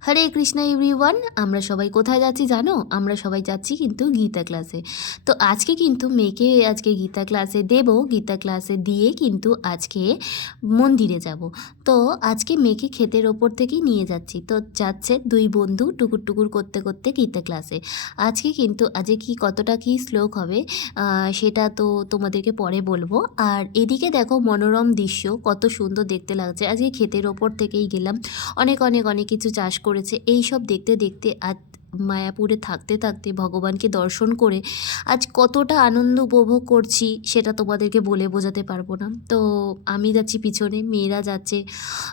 হরে Krishna everyone আমরা সবাই কোথায় যাচ্ছি জানো? আমরা সবাই যাচ্ছি কিন্তু গীতা ক্লাসে তো আজকে কিন্তু মেয়েকে আজকে গীতা ক্লাসে দেব, গীতা ক্লাসে দিয়ে কিন্তু আজকে মন্দিরে যাব। তো আজকে মেয়েকে ক্ষেতের ওপর থেকেই নিয়ে যাচ্ছি। তো যাচ্ছে দুই বন্ধু টুকুর টুকুর করতে করতে গীতা ক্লাসে আজকে কিন্তু, আজকে কি, কতটা কি শ্লোক হবে সেটা তো তোমাদেরকে পরে বলব। আর এদিকে দেখো মনোরম দৃশ্য, কত সুন্দর দেখতে লাগছে। আজকে ক্ষেতের ওপর থেকেই গেলাম। অনেক অনেক অনেক কিছু চাষ করেছে এই সব দেখতে দেখতে আজ মায়াপুরে থাকতে থাকতে ভগবানকে দর্শন করে আজ কতটা আনন্দ উপভোগ করছি সেটা তোমাদেরকে বলে বোঝাতে পারব না। তো আমি যাচ্ছি পিছনে, মেয়েরা যাচ্ছে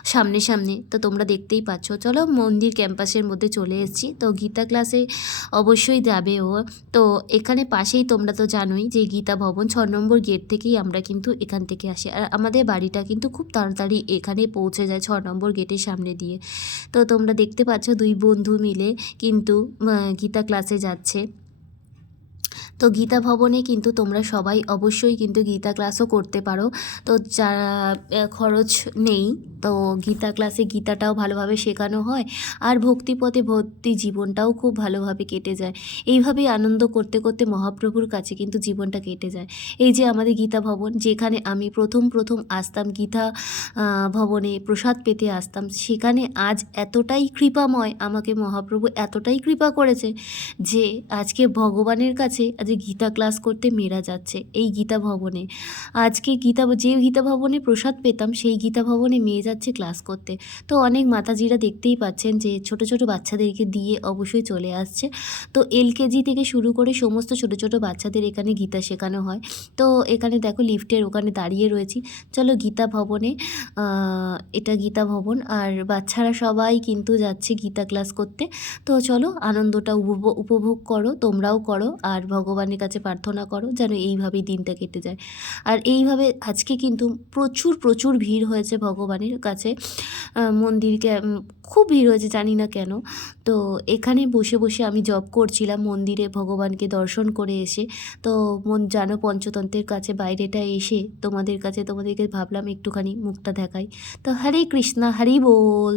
সামনে সামনে, তো তোমরা দেখতেই পাচ্ছ। চলো মন্দির ক্যাম্পাসের মধ্যে চলে এসেছি। তো গীতা ক্লাসে অবশ্যই যাবে ও। তো এখানে পাশেই তোমরা তো জানোই যে গীতা ভবন ছ নম্বর গেট থেকেই আমরা কিন্তু এখান থেকে আসি। আর আমাদের বাড়িটা কিন্তু খুব তাড়াতাড়ি এখানে পৌঁছে যায় ছ নম্বর গেটের সামনে দিয়ে। তো তোমরা দেখতে পাচ্ছ দুই বন্ধু মিলে কিন্তু গীতা ক্লাসে যাচ্ছে। তো গীতা ভবনে কিন্তু তোমরা সবাই অবশ্যই কিন্তু গীতা ক্লাসও করতে পারো। তো যারা খরচ নেই, তো গীতা ক্লাসে গীতাটাও ভালোভাবে শেখানো হয় আর ভক্তিপথে ভক্তি জীবনটাও খুব ভালোভাবে কেটে যায়। এইভাবেই আনন্দ করতে করতে মহাপ্রভুর কাছে কিন্তু জীবনটা কেটে যায়। এই যে আমাদের গীতা ভবন, যেখানে আমি প্রথম প্রথম আসতাম, গীতা ভবনে প্রসাদ পেতে আসতাম, সেখানে আজ এতটাই কৃপাময় আমাকে মহাপ্রভু এতটাই কৃপা করেছে যে আজকে ভগবানের কাছে, আজ গীতা ক্লাস করতে মেয়েরা যাচ্ছে এই গীতা ভবনে। আজকে গীতা যে গীতা ভবনে প্রসাদ পেতাম, সেই গীতা ভবনে মেয়ে যাচ্ছে ক্লাস করতে। তো অনেক মাতাজিরা দেখতেই পাচ্ছেন যে ছোট ছোট বাচ্চাদেরকে দিয়ে অবশ্যই চলে আসছে। তো এলকেজি থেকে শুরু করে সমস্ত ছোট ছোট বাচ্চাদের এখানে গীতা শেখানো হয়। তো এখানে দেখো লিফটের ওখানে দাঁড়িয়ে রয়েছি। চলো গীতা ভবনে এটা গীতা ভবন। আর বাচ্চারা সবাই কিন্তু যাচ্ছে গীতা ক্লাস করতে। তো চলো আনন্দটা উপভো- উপভোগ করো, তোমরাও করো। আর ভগবানের কাছে প্রার্থনা করো যেন এইভাবেই দিনটা কেটে যায়। আর এইভাবে আজকে কিন্তু প্রচুর প্রচুর ভিড় হয়েছে ভগবানের কাছে। মন্দিরকে খুব ভিড় হয়েছে জানি না কেন। তো এখানে বসে বসে আমি জব করছিলাম মন্দিরে ভগবানকে দর্শন করে এসে। তো মন, জানো পঞ্চতন্ত্রের কাছে বাইরেটা এসে তোমাদের কাছে তোমাদেরকে ভাবলাম একটুখানি মুখটা দেখাই। তো হরে কৃষ্ণা, হরি বল।